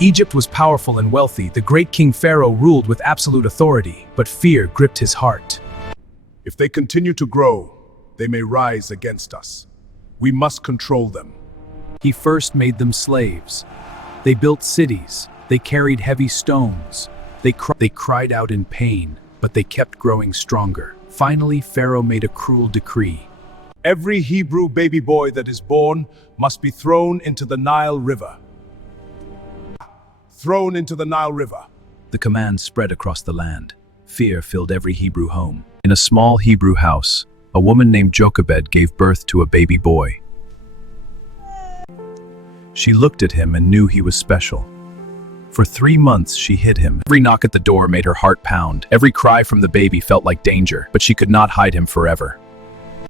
Egypt was powerful and wealthy. The great King Pharaoh ruled with absolute authority, but fear gripped his heart. If they continue to grow, they may rise against us. We must control them. He first made them slaves. They built cities. They carried heavy stones. They cried out in pain, but they kept growing stronger. Finally, Pharaoh made a cruel decree. Every Hebrew baby boy that is born must be thrown into the Nile River. Thrown into the Nile River. The command spread across the land. Fear filled every Hebrew home. In a small Hebrew house, a woman named Jochebed gave birth to a baby boy. She looked at him and knew he was special. For 3 months, she hid him. Every knock at the door made her heart pound. Every cry from the baby felt like danger, but she could not hide him forever.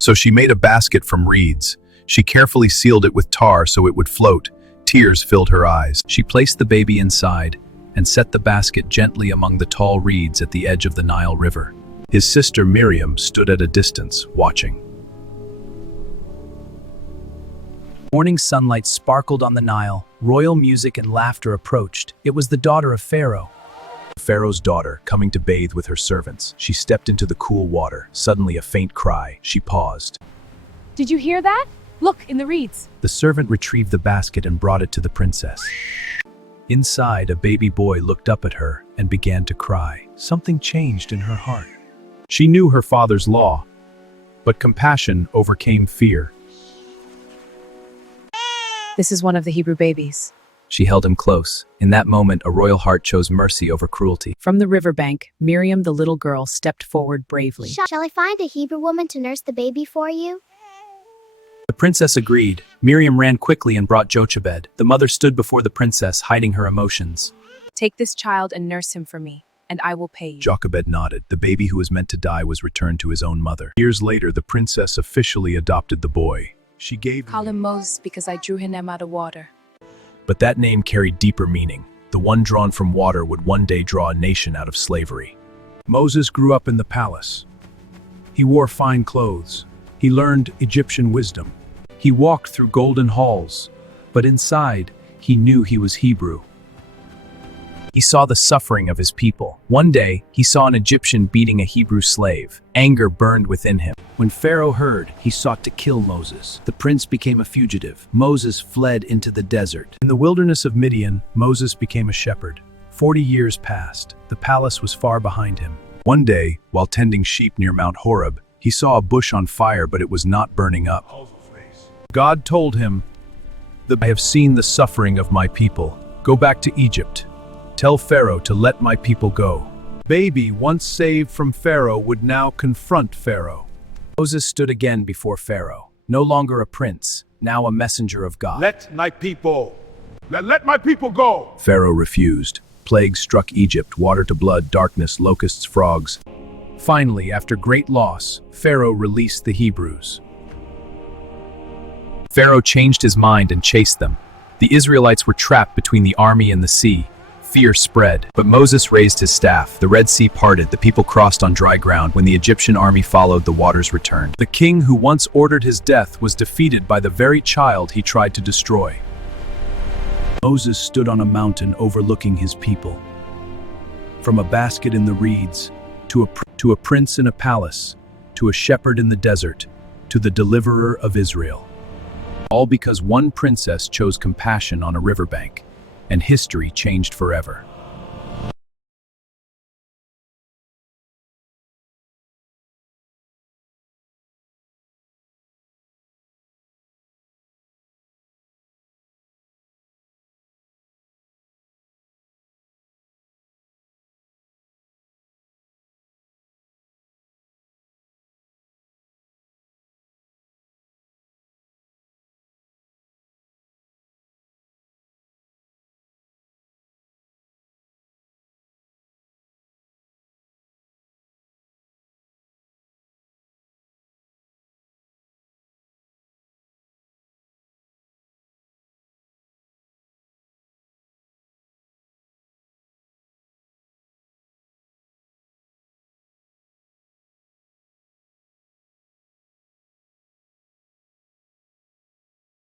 So she made a basket from reeds. She carefully sealed it with tar so it would float. Tears filled her eyes. She placed the baby inside and set the basket gently among the tall reeds at the edge of the Nile River. His sister Miriam stood at a distance, watching. Morning sunlight sparkled on the Nile. Royal music and laughter approached. It was the daughter of Pharaoh. Pharaoh's daughter, coming to bathe with her servants. She stepped into the cool water. Suddenly, a faint cry. She paused. Did you hear that? Look, in the reeds. The servant retrieved the basket and brought it to the princess. Inside, a baby boy looked up at her and began to cry. Something changed in her heart. She knew her father's law, but compassion overcame fear. This is one of the Hebrew babies. She held him close. In that moment, a royal heart chose mercy over cruelty. From the riverbank, Miriam, the little girl, stepped forward bravely. Shall I find a Hebrew woman to nurse the baby for you? The princess agreed. Miriam ran quickly and brought Jochebed. The mother stood before the princess, hiding her emotions. Take this child and nurse him for me, and I will pay you. Jochebed nodded. The baby who was meant to die was returned to his own mother. Years later, the princess officially adopted the boy. She gave Call him Moses because I drew him out of water. But that name carried deeper meaning. The one drawn from water would one day draw a nation out of slavery. Moses grew up in the palace. He wore fine clothes. He learned Egyptian wisdom. He walked through golden halls, but inside, he knew he was Hebrew. He saw the suffering of his people. One day, he saw an Egyptian beating a Hebrew slave. Anger burned within him. When Pharaoh heard, he sought to kill Moses. The prince became a fugitive. Moses fled into the desert. In the wilderness of Midian, Moses became a shepherd. 40 years passed. The palace was far behind him. One day, while tending sheep near Mount Horeb, he saw a bush on fire, but it was not burning up. God told him, I have seen the suffering of my people. Go back to Egypt. Tell Pharaoh to let my people go. Baby, once saved from Pharaoh, would now confront Pharaoh. Moses stood again before Pharaoh, no longer a prince, now a messenger of God. Let my people go. Pharaoh refused. Plagues struck Egypt, water to blood, darkness, locusts, frogs. Finally, after great loss, Pharaoh released the Hebrews. Pharaoh changed his mind and chased them. The Israelites were trapped between the army and the sea. Fear spread, but Moses raised his staff. The Red Sea parted, the people crossed on dry ground. When the Egyptian army followed, the waters returned. The king who once ordered his death was defeated by the very child he tried to destroy. Moses stood on a mountain overlooking his people. From a basket in the reeds, to a prince in a palace, to a shepherd in the desert, to the deliverer of Israel. All because one princess chose compassion on a riverbank. And history changed forever.